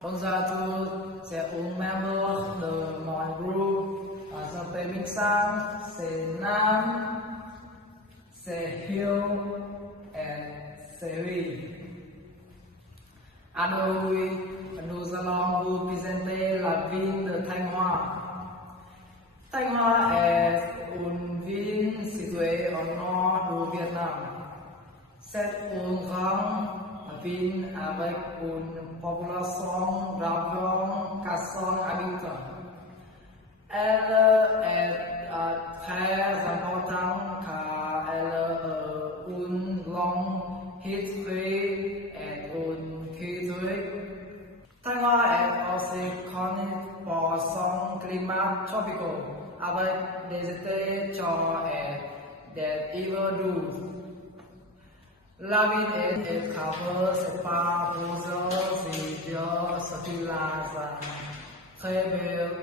Bonjour à tous, c'est un membre de mon groupe. Santé Mixam, c'est Nam, c'est Hill, et c'est Oui. Aujourd'hui, nous allons vous présenter la ville de Thanh Hoa. Thanh Hoa est une ville située au nord du Vietnam. C'est une grande ville avec une population d'environ 400 habitants. Elle est très importante car elle a une longue histoire et une culture. Thanh Hoa est aussi connue pour son climat tropical avec des étés chauds et des hivers doux. La ville est traversée par plusieurs rivières circulaires très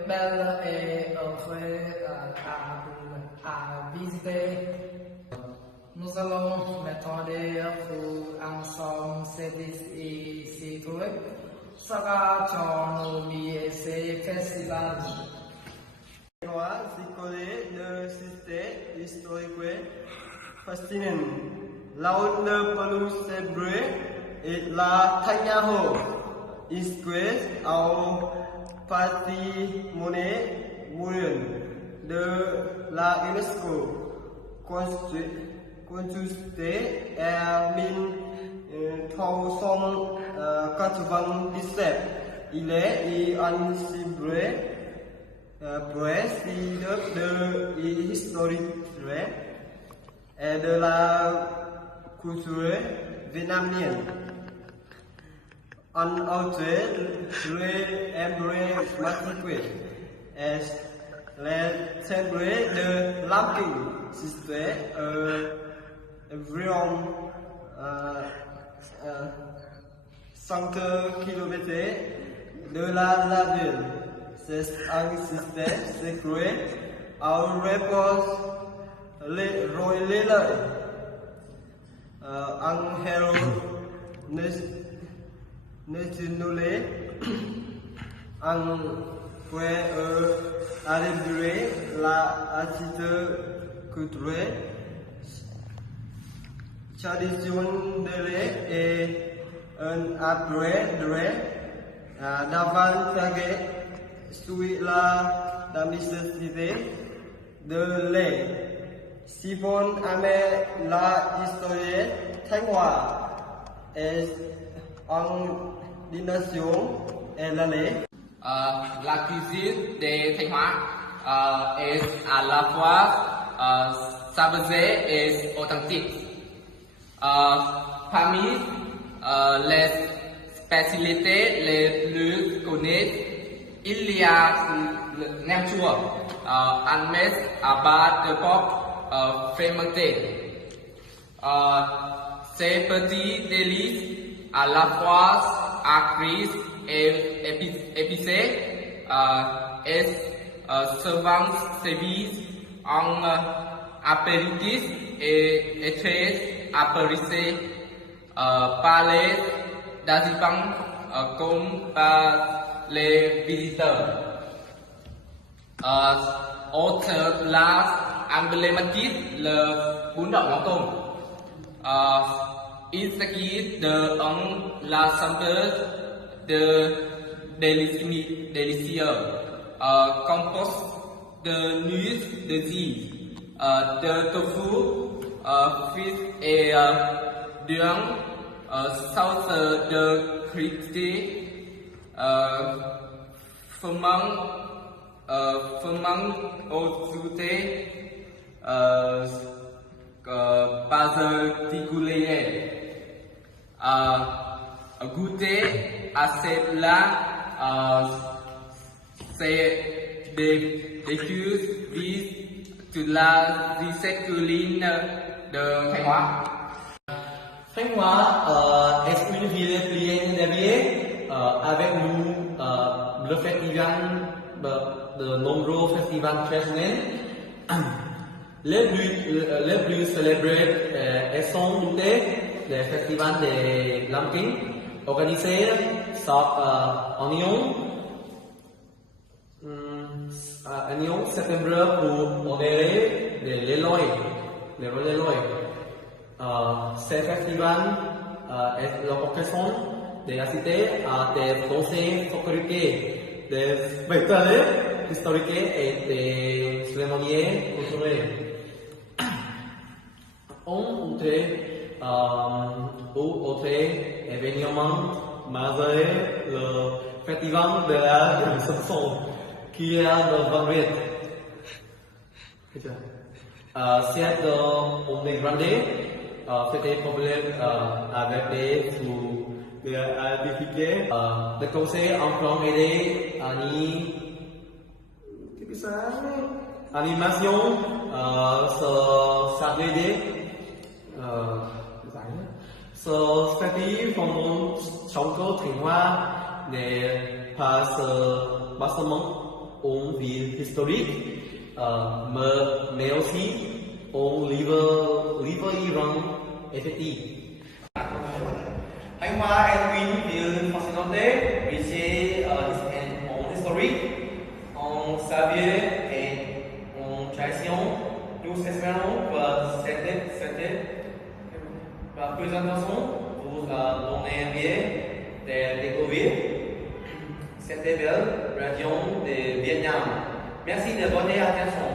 belles et agréables à visiter. Nous allons m'attendre pour ensemble services et sécurité. Sera dans ce festival. C'est collé de cité historique fascinant. Là où le palou célébré est la Thanh Hoa inscrite au patrimoine mondial de la UNESCO, construite en 1997. Il est un symbole président de l'histoire et de la culture vietnamienne. En outre, l'emblématique est le temple de Lam-Kinh, situé environ 5 km de la ville. C'est un système secret au repose royal. Angelo Nationale fue arrivé l'architecture culturelle traditionnelle et un après davantage sur la nécessité de l'aider. Si vous aimez la histoire, Thanh Hoa est une destination et l'année. La cuisine de Thanh Hoa est à la fois savoureuse et authentique. Parmi les spécialités les plus connues, il y a le nem chua, un mets à base de porc fermenté. Ces petits délices à la fois acris et épicés est souvent servi en apéritif et est très apprécié par les participants comme par les visiteurs. Autre plat emblématique, le bún đậu mắm tôm. Il s'agit d'un l'ensemble de délicieux composé de nuits de riz, de tofu, fish et d'une sauce de crudité, ferment ajouté particulier. Goûter à ces plats, c'est des choses visent toute la recette culinaire de Thanh Hoa. Thanh Hoa est une ville bien dédiée avec nous le festival de nombreux festivals traditionnels. Les plus célébrés sont les festivals de Lam-Kinh, organisé stock onion. Onion September pour modérer les lois. Ce festival est l'occasion de assister à des conseils folkloriques, des spectacles historiques et des cérémonies culturelles. Autre événement majeur, le festival de la chanson qui est le 28. C'est une grande fête populaire avec des fous difficultés. Le conseil en plan aider animation s'appeler ce festival pendant Chongkou Thanh-Hoa n'est pas seulement une ville historique, mais aussi un livre Iran effectif. Thanh-Hoa est une ville fascinante, riche en historique, en savoir et en tradition. Nous espérons que cette présentation vous a donné envie de découvrir cette belle région de Vietnam. Merci de votre attention.